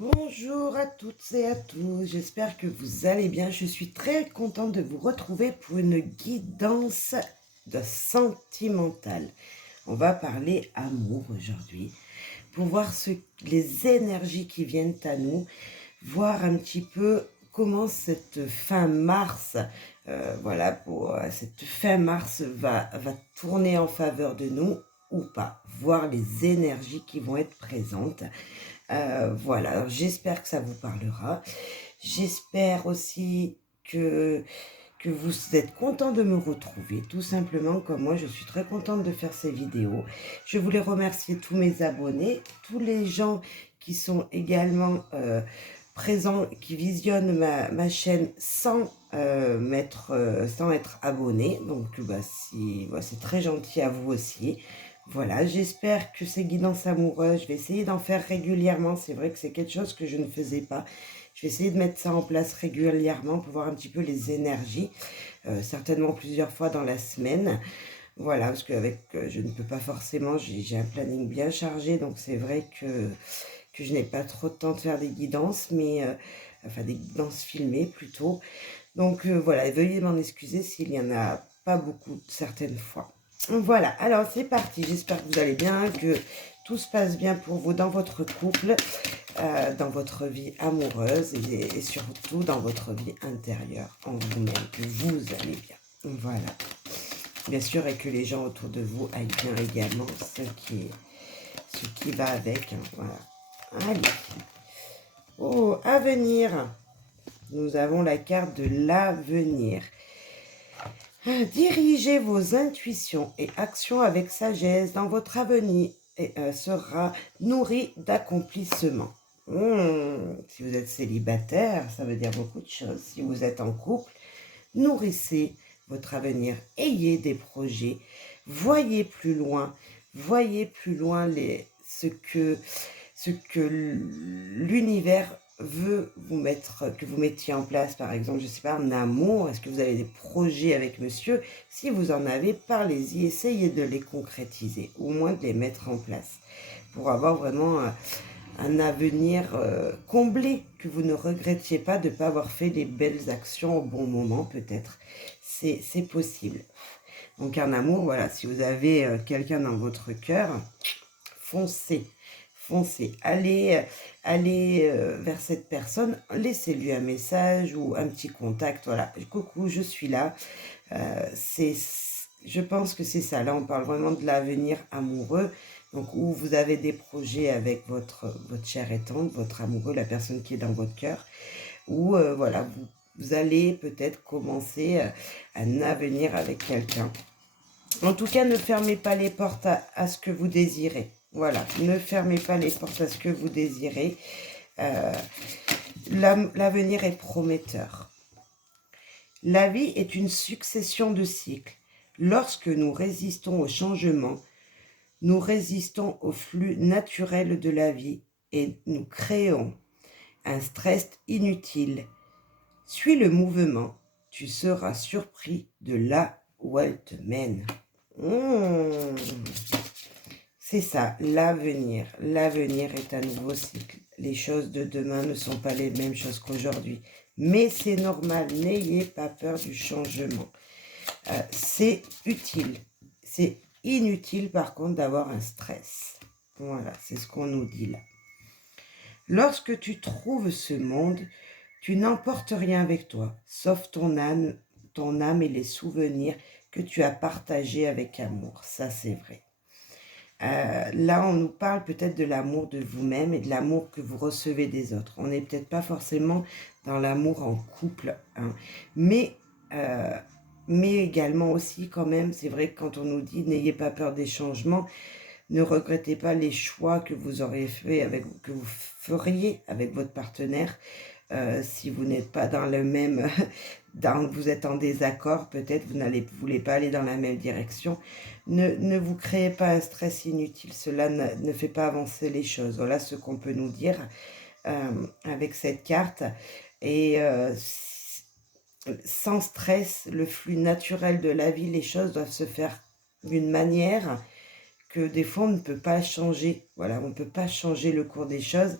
Bonjour à toutes et à tous, j'espère que vous allez bien. Je suis très contente de vous retrouver pour une guidance de sentimentale. On va parler amour aujourd'hui, pour voir les énergies qui viennent à nous, voir un petit peu comment cette fin mars, cette fin mars va tourner en faveur de nous ou pas, voir les énergies qui vont être présentes. Voilà, alors j'espère que ça vous parlera. J'espère aussi que vous êtes content de me retrouver, tout simplement comme moi, je suis très contente de faire ces vidéos. Je voulais remercier tous mes abonnés, tous les gens qui sont également présents, qui visionnent ma chaîne sans être abonnés. Donc, c'est très gentil à vous aussi. Voilà, j'espère que ces guidances amoureuses, je vais essayer d'en faire régulièrement. C'est vrai que c'est quelque chose que je ne faisais pas. Je vais essayer de mettre ça en place régulièrement pour voir un petit peu les énergies, certainement plusieurs fois dans la semaine. Voilà, parce qu'avec, je ne peux pas forcément, j'ai un planning bien chargé, donc c'est vrai que je n'ai pas trop de temps de faire des guidances, enfin des guidances filmées plutôt. Donc voilà, veuillez m'en excuser s'il n'y en a pas beaucoup certaines fois. Voilà, alors c'est parti, j'espère que vous allez bien, que tout se passe bien pour vous dans votre couple, dans votre vie amoureuse et surtout dans votre vie intérieure, en vous-même, que vous allez bien. Voilà, bien sûr, et que les gens autour de vous aillent bien également, ce qui va avec, hein, voilà. Allez, oh, avenir, nous avons la carte de l'avenir. Dirigez vos intuitions et actions avec sagesse dans votre avenir et sera nourri d'accomplissements. Si vous êtes célibataire, ça veut dire beaucoup de choses. Si vous êtes en couple, nourrissez votre avenir. Ayez des projets. Voyez plus loin. Voyez plus loin ce que l'univers veut vous mettre, que vous mettiez en place, par exemple, je sais pas, un amour, est-ce que vous avez des projets avec monsieur? Si vous en avez, parlez-y, essayez de les concrétiser, au moins de les mettre en place, pour avoir vraiment un avenir comblé, que vous ne regrettiez pas de ne pas avoir fait les belles actions au bon moment, peut-être. C'est possible. Donc un amour, voilà, si vous avez quelqu'un dans votre cœur, foncez. Foncez, allez vers cette personne, laissez-lui un message ou un petit contact, voilà, coucou, je suis là. Je pense que c'est ça, là on parle vraiment de l'avenir amoureux, donc où vous avez des projets avec votre chère et tendre, votre amoureux, la personne qui est dans votre cœur, ou voilà, vous allez peut-être commencer un avenir avec quelqu'un. En tout cas, ne fermez pas les portes à ce que vous désirez. Voilà, ne fermez pas les portes à ce que vous désirez. L'avenir est prometteur. La vie est une succession de cycles. Lorsque nous résistons au changement, nous résistons au flux naturel de la vie et nous créons un stress inutile. Suis le mouvement, tu seras surpris de là où elle te mène. C'est ça, l'avenir. L'avenir est un nouveau cycle. Les choses de demain ne sont pas les mêmes choses qu'aujourd'hui. Mais c'est normal, n'ayez pas peur du changement. C'est utile. C'est inutile par contre d'avoir un stress. Voilà, c'est ce qu'on nous dit là. Lorsque tu trouves ce monde, tu n'emportes rien avec toi, sauf ton âme et les souvenirs que tu as partagés avec amour. Ça, c'est vrai. Là, on nous parle peut-être de l'amour de vous-même et de l'amour que vous recevez des autres. On n'est peut-être pas forcément dans l'amour en couple, hein, mais également aussi quand même, c'est vrai que quand on nous dit n'ayez pas peur des changements, ne regrettez pas les choix que vous aurez fait que vous feriez avec votre partenaire. Si vous n'êtes pas dans le même, vous êtes en désaccord, peut-être vous voulez pas aller dans la même direction. Ne vous créez pas un stress inutile, cela ne fait pas avancer les choses. Voilà ce qu'on peut nous dire avec cette carte. Et sans stress, le flux naturel de la vie, les choses doivent se faire d'une manière que des fois on ne peut pas changer. Voilà, on ne peut pas changer le cours des choses.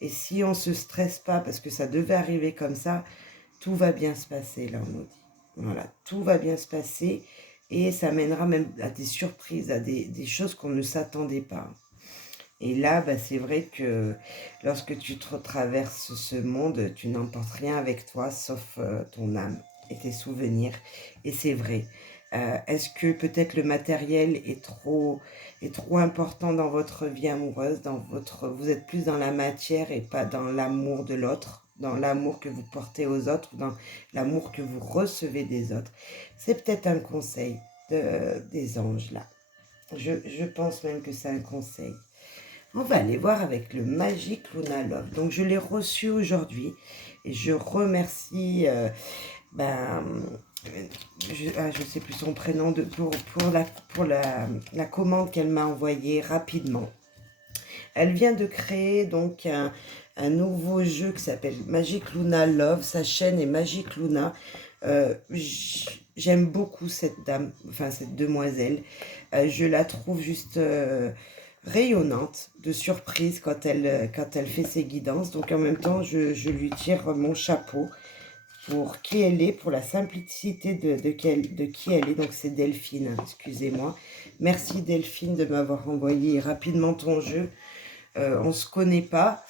Et si on ne se stresse pas, parce que ça devait arriver comme ça, tout va bien se passer, là, on nous dit. Voilà, tout va bien se passer et ça mènera même à des surprises, à des choses qu'on ne s'attendait pas. Et là, bah, c'est vrai que lorsque tu te traverses ce monde, tu n'emportes rien avec toi sauf ton âme et tes souvenirs. Et c'est vrai. Est-ce que peut-être le matériel est trop important dans votre vie amoureuse, vous êtes plus dans la matière et pas dans l'amour de l'autre, dans l'amour que vous portez aux autres, dans l'amour que vous recevez des autres? C'est peut-être un conseil des anges là. Je pense même que c'est un conseil. On va aller voir avec le Magic Luna Love. Donc, je l'ai reçu aujourd'hui et je remercie, ben, je sais plus son prénom, pour la commande qu'elle m'a envoyée rapidement. Elle vient de créer donc un nouveau jeu qui s'appelle Magic Luna Love. Sa chaîne est Magic Luna. J'aime beaucoup cette dame, enfin cette demoiselle. Je la trouve juste rayonnante de surprise quand elle fait ses guidances. Donc en même temps, je lui tire mon chapeau pour qui elle est, pour la simplicité de qui elle est. Donc c'est Delphine, hein, excusez-moi. Merci Delphine de m'avoir envoyé rapidement ton jeu. On ne se connaît pas.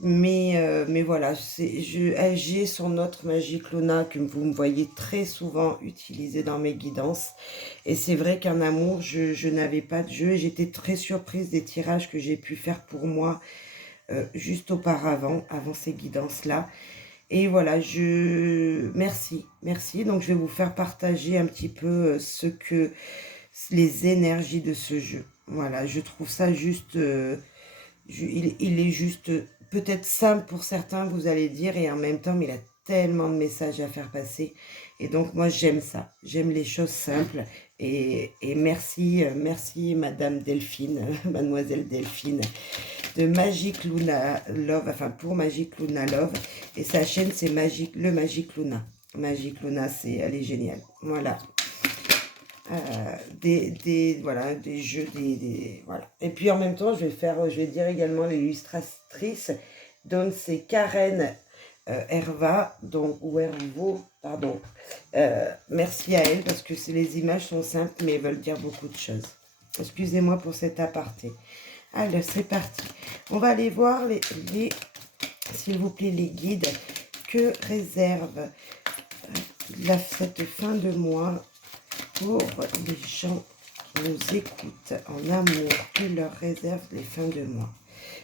Mais voilà, j'ai son autre Magic Luna que vous me voyez très souvent utiliser dans mes guidances. Et c'est vrai qu'en amour, je n'avais pas de jeu. J'étais très surprise des tirages que j'ai pu faire pour moi juste auparavant, avant ces guidances-là. Et voilà, merci. Donc je vais vous faire partager un petit peu les énergies de ce jeu. Voilà, je trouve ça juste... il est juste peut-être simple pour certains, vous allez dire, et en même temps, mais il a tellement de messages à faire passer. Et donc, moi, j'aime ça. J'aime les choses simples. Et merci, Madame Delphine, Mademoiselle Delphine, de Magic Luna Love, enfin, pour Magic Luna Love. Et sa chaîne, c'est le Magic Luna. Magic Luna, elle est géniale. Voilà. Voilà, des jeux, voilà. Et puis en même temps, je vais dire également l'illustratrice. Donc c'est Karen Herva, donc, ou Hervo, pardon. Merci à elle parce que les images sont simples mais elles veulent dire beaucoup de choses. Excusez-moi pour cet aparté. Alors c'est parti. On va aller voir s'il vous plaît, les guides que réserve cette fin de mois pour les gens qui nous écoutent en amour, que leur réservent les fins de mois.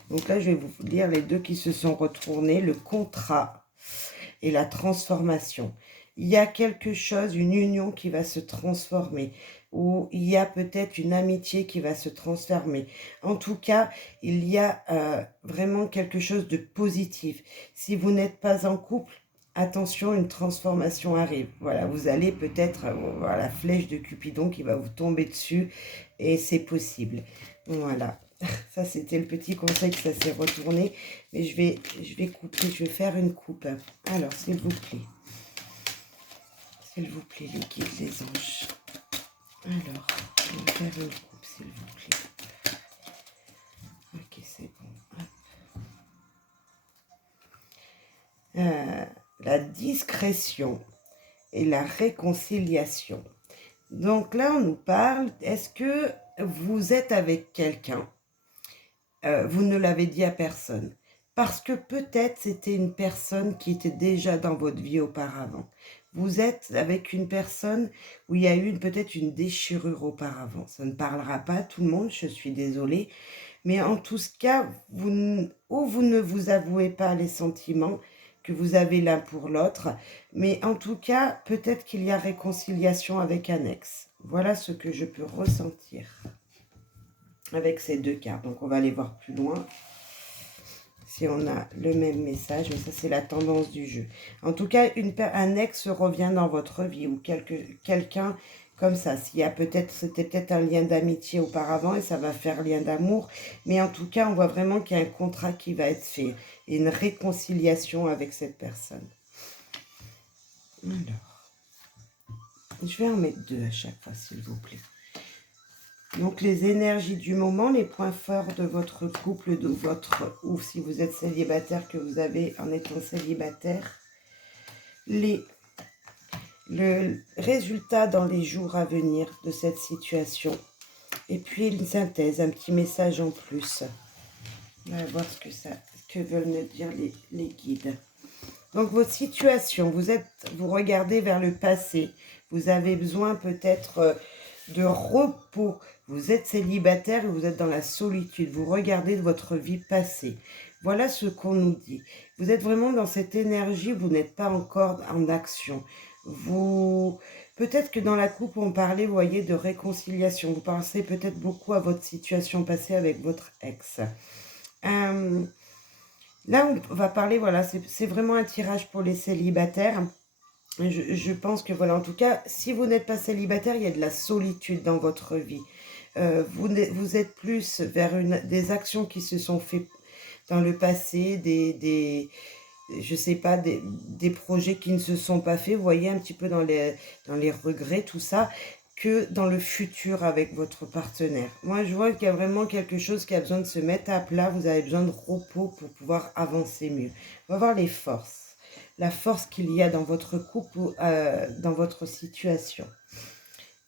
Donc là, je vais vous lire les deux qui se sont retournés, le contrat et la transformation. Il y a quelque chose, une union qui va se transformer, ou il y a peut-être une amitié qui va se transformer. En tout cas, il y a vraiment quelque chose de positif. Si vous n'êtes pas en couple, attention, une transformation arrive. Voilà, vous allez peut-être avoir la flèche de Cupidon qui va vous tomber dessus et c'est possible. Voilà, ça c'était le petit conseil que ça s'est retourné. Mais je vais couper, je vais faire une coupe. Alors, s'il vous plaît, les guides, les anges. Alors, je vais faire une coupe, s'il vous plaît. Ok, c'est bon. La discrétion et la réconciliation. Donc là, on nous parle, est-ce que vous êtes avec quelqu'un? Vous ne l'avez dit à personne. Parce que peut-être c'était une personne qui était déjà dans votre vie auparavant. Vous êtes avec une personne où il y a eu peut-être une déchirure auparavant. Ça ne parlera pas à tout le monde, je suis désolée. Mais en tout cas, vous ne vous avouez pas les sentiments que vous avez l'un pour l'autre. Mais en tout cas, peut-être qu'il y a réconciliation avec un ex. Voilà ce que je peux ressentir avec ces deux cartes. Donc, on va aller voir plus loin si on a le même message. Mais ça, c'est la tendance du jeu. En tout cas, un ex revient dans votre vie ou quelqu'un comme ça. C'était peut-être un lien d'amitié auparavant et ça va faire lien d'amour. Mais en tout cas, on voit vraiment qu'il y a un contrat qui va être fait et une réconciliation avec cette personne. Alors, je vais en mettre deux à chaque fois, s'il vous plaît. Donc, les énergies du moment, les points forts de votre couple, de votre, ou si vous êtes célibataire, que vous avez en étant célibataire. Le résultat dans les jours à venir de cette situation. Et puis, une synthèse, un petit message en plus. On va voir ce que veulent me dire les guides. Donc, votre situation, vous regardez vers le passé. Vous avez besoin peut-être de repos. Vous êtes célibataire et vous êtes dans la solitude. Vous regardez votre vie passée. Voilà ce qu'on nous dit. Vous êtes vraiment dans cette énergie, vous n'êtes pas encore en action. Peut-être que dans la coupe, on parlait, vous voyez, de réconciliation. Vous pensez peut-être beaucoup à votre situation passée avec votre ex. Là, on va parler, voilà, c'est vraiment un tirage pour les célibataires. Je pense que, voilà, en tout cas, si vous n'êtes pas célibataire, il y a de la solitude dans votre vie. Vous êtes plus vers des actions qui se sont faites dans le passé, je sais pas, des projets qui ne se sont pas faits, vous voyez, un petit peu dans les regrets, tout ça, que dans le futur avec votre partenaire. Moi, je vois qu'il y a vraiment quelque chose qui a besoin de se mettre à plat, vous avez besoin de repos pour pouvoir avancer mieux. On va voir les forces, la force qu'il y a dans votre couple, dans votre situation.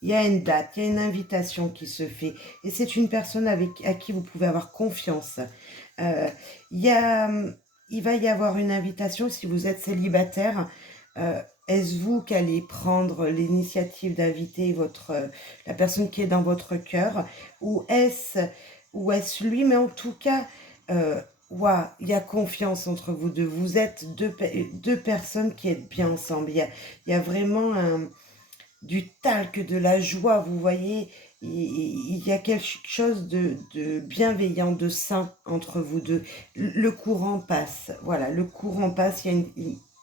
Il y a une date, il y a une invitation qui se fait. Et c'est une personne à qui vous pouvez avoir confiance. Il va y avoir une invitation si vous êtes célibataire. Est-ce vous qui allez prendre l'initiative d'inviter la personne qui est dans votre cœur, ou est-ce lui? Mais en tout cas, il y a confiance entre vous deux. Vous êtes deux personnes qui êtes bien ensemble. Il y a vraiment du talc, de la joie, vous voyez, il y a quelque chose de bienveillant, de sain entre vous deux. Le courant passe, voilà, le courant passe, il y a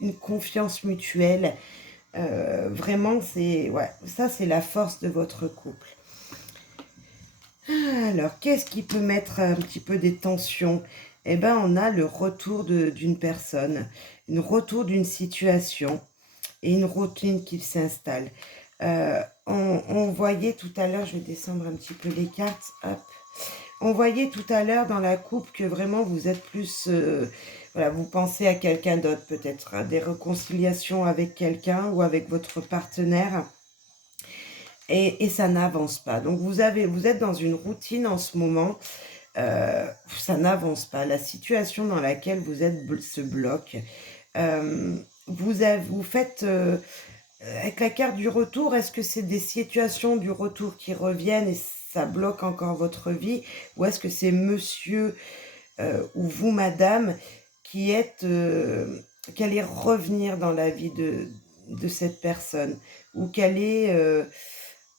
une confiance mutuelle. Vraiment, ça c'est la force de votre couple. Alors, qu'est-ce qui peut mettre un petit peu des tensions? Eh bien, on a le retour d'une personne, le retour d'une situation et une routine qui s'installe. On voyait tout à l'heure, je vais descendre un petit peu les cartes, hop. On voyait tout à l'heure dans la coupe que vraiment vous êtes plus, voilà, vous pensez à quelqu'un d'autre peut-être, à des réconciliations avec quelqu'un ou avec votre partenaire, et ça n'avance pas. Donc vous êtes dans une routine en ce moment, ça n'avance pas. La situation dans laquelle vous êtes se bloque. Vous faites... avec la carte du retour, est-ce que c'est des situations du retour qui reviennent et ça bloque encore votre vie? Ou est-ce que c'est monsieur ou vous, madame, qui allez revenir dans la vie de cette personne? Ou qu'allez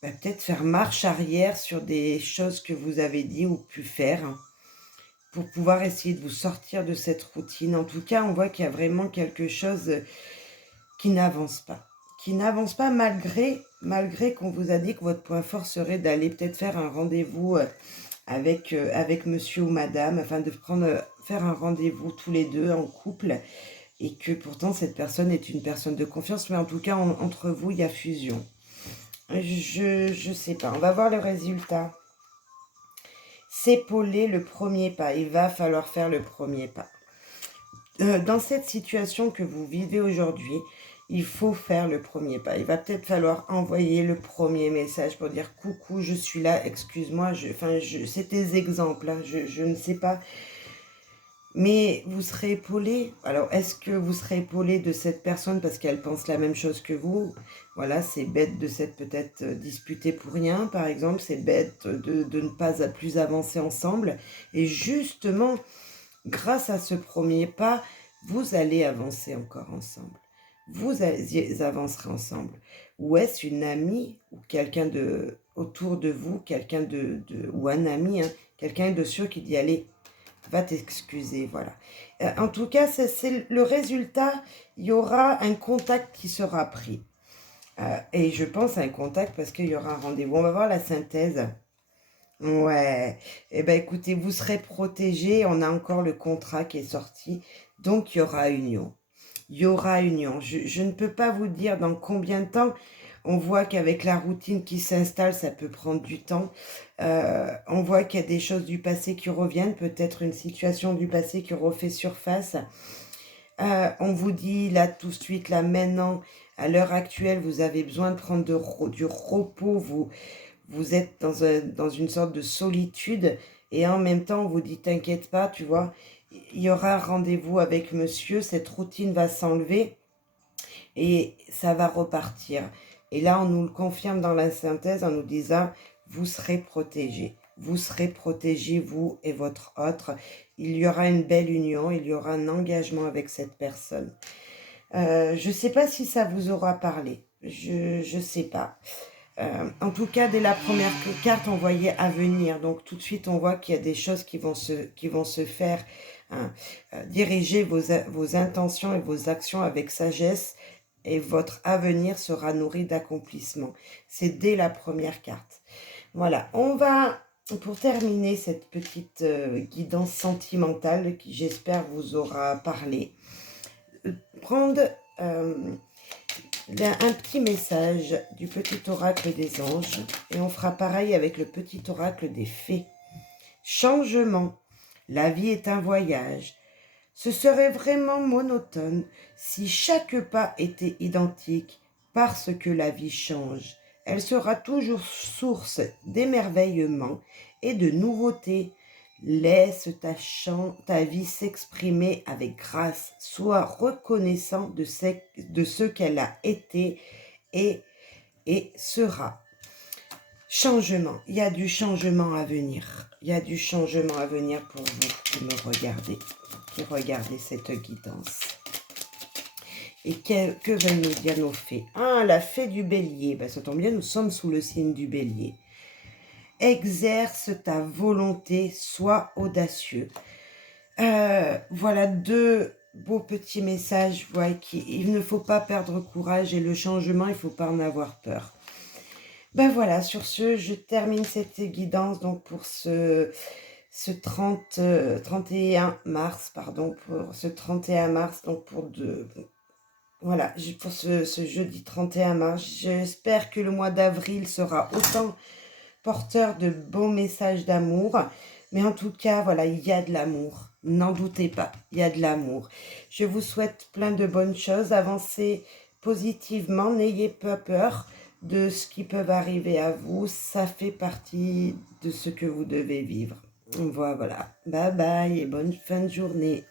peut-être faire marche arrière sur des choses que vous avez dit ou pu faire, hein, pour pouvoir essayer de vous sortir de cette routine. En tout cas, on voit qu'il y a vraiment quelque chose qui n'avance pas. Qui n'avance pas malgré qu'on vous a dit que votre point fort serait d'aller peut-être faire un rendez-vous avec monsieur ou madame, afin de faire un rendez-vous tous les deux en couple, et que pourtant cette personne est une personne de confiance, mais en tout cas entre vous il y a fusion. Je sais pas, on va voir le résultat. S'épauler le premier pas, il va falloir faire le premier pas. Dans cette situation que vous vivez aujourd'hui, il faut faire le premier pas. Il va peut-être falloir envoyer le premier message pour dire « Coucou, je suis là, excuse-moi. » c'est des exemples, hein, je ne sais pas. Mais vous serez épaulé. Alors, est-ce que vous serez épaulé de cette personne parce qu'elle pense la même chose que vous? Voilà, c'est bête de s'être peut-être disputé pour rien, par exemple. C'est bête de ne pas plus avancer ensemble. Et justement, grâce à ce premier pas, vous allez avancer encore ensemble. Vous avancerez ensemble. Ou est-ce une amie ou quelqu'un autour de vous, quelqu'un ou un ami, hein, quelqu'un de sûr qui dit « Allez, va t'excuser », voilà. En tout cas, c'est le résultat, il y aura un contact qui sera pris. Et je pense à un contact parce qu'il y aura un rendez-vous. On va voir la synthèse. Ouais, eh bien écoutez, vous serez protégés, on a encore le contrat qui est sorti, donc il y aura union. Il y aura union. Je ne peux pas vous dire dans combien de temps. On voit qu'avec la routine qui s'installe, ça peut prendre du temps. On voit qu'il y a des choses du passé qui reviennent, peut-être une situation du passé qui refait surface. On vous dit là tout de suite, là maintenant, à l'heure actuelle, vous avez besoin de prendre du repos, vous êtes dans une sorte de solitude et en même temps, on vous dit t'inquiète pas, tu vois, il y aura un rendez-vous avec monsieur, cette routine va s'enlever et ça va repartir. Et là, on nous le confirme dans la synthèse en nous disant, vous serez protégés. Vous serez protégés, vous et votre autre. Il y aura une belle union, il y aura un engagement avec cette personne. Je ne sais pas si ça vous aura parlé. Je ne sais pas. En tout cas, dès la première carte, on voyait avenir. Donc tout de suite, on voit qu'il y a des choses qui vont se faire. Hein. Dirigez vos intentions et vos actions avec sagesse et votre avenir sera nourri d'accomplissement. C'est dès la première carte. Voilà, on va, pour terminer cette petite guidance sentimentale qui j'espère vous aura parlé, prendre un petit message du petit oracle des anges et on fera pareil avec le petit oracle des fées. Changement. La vie est un voyage. Ce serait vraiment monotone si chaque pas était identique parce que la vie change. Elle sera toujours source d'émerveillement et de nouveautés. Laisse ta vie s'exprimer avec grâce. Sois reconnaissant de ce qu'elle a été et sera. Changement. Il y a du changement à venir. Il y a du changement à venir pour vous qui me regardez, qui regardez cette guidance. Et que veulent nous dire nos fées? Ah, la fée du bélier. Ben, ça tombe bien, nous sommes sous le signe du bélier. Exerce ta volonté, sois audacieux. Voilà deux beaux petits messages. Voilà, il ne faut pas perdre courage et le changement, il ne faut pas en avoir peur. Ben voilà, sur ce, je termine cette guidance donc pour ce 31 mars, pardon, pour ce 31 mars, donc voilà, pour ce jeudi 31 mars. J'espère que le mois d'avril sera autant porteur de bons messages d'amour. Mais en tout cas, voilà, il y a de l'amour. N'en doutez pas, il y a de l'amour. Je vous souhaite plein de bonnes choses. Avancez positivement, n'ayez pas peur de ce qui peut arriver à vous. Ça fait partie de ce que vous devez vivre. Voilà. Bye bye et bonne fin de journée.